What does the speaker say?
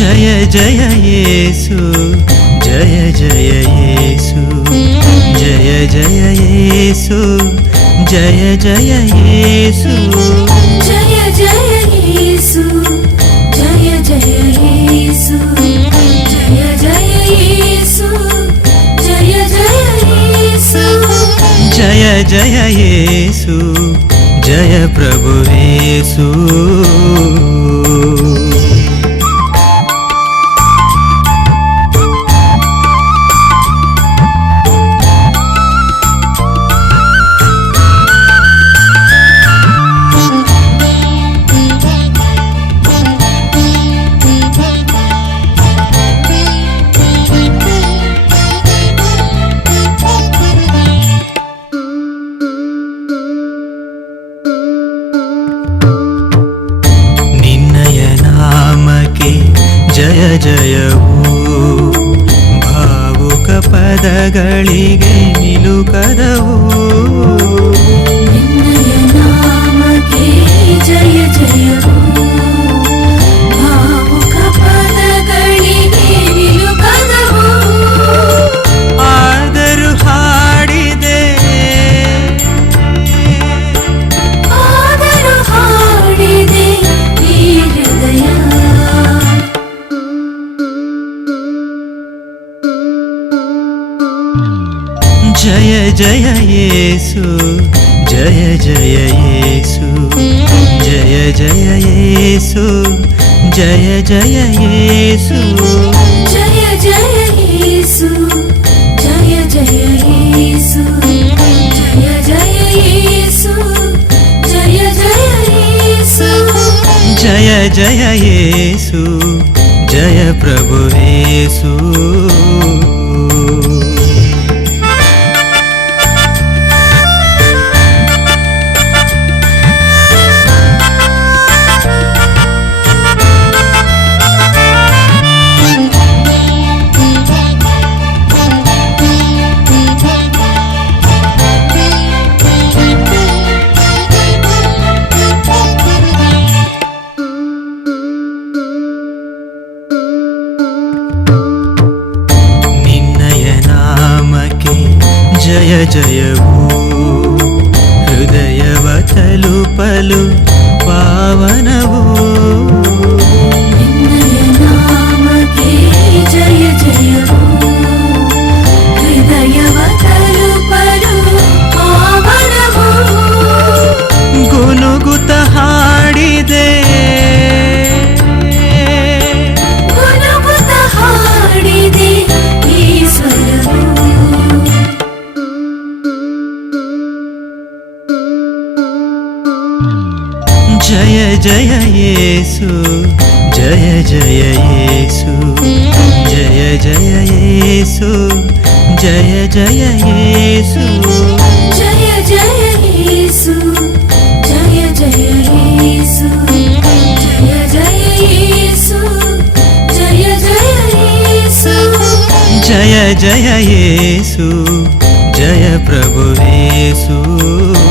जय जय येसु जय जय येसु जय जय येसु जय जय येसु जय जय येसु जय जय येसु जय जय येसु जय जय येसु जय जय येसु जय प्रभु येसु ಜಯ ಜಯವೂ ಭಾವುಕ ಪದಗಳಿಗೆ ನಿಲುಕದವು ನಿನ್ನಯ ನಾಮಕ್ಕೆ ಜಯ ಜಯವೂ ಭಾವುಕ ಪದಗಳಿಗೆ ನಿಲುಕದವು ಆದರೂ ಹಾಡಿದೆ ಈ ಹೃದಯ जय जय येसु जय जय येसु जय जय येसु जय जय येसु जय जय येसु जय जय येसु जय जय येसु जय जय येसु जय जय येसु जय प्रभु येसु जय जयवू हृदयव तलुपलु पावनवू निन्नय नामके जय जयवू हृदयव तलुपलु पावनवू गुनुगुत हाडिदे जय जय येसु जय जय येसु जय जय येसु जय जय येसु जय जय येसु जय जय येसु जय जय येसु जय जय येसु जय जय येसु जय प्रभु येसु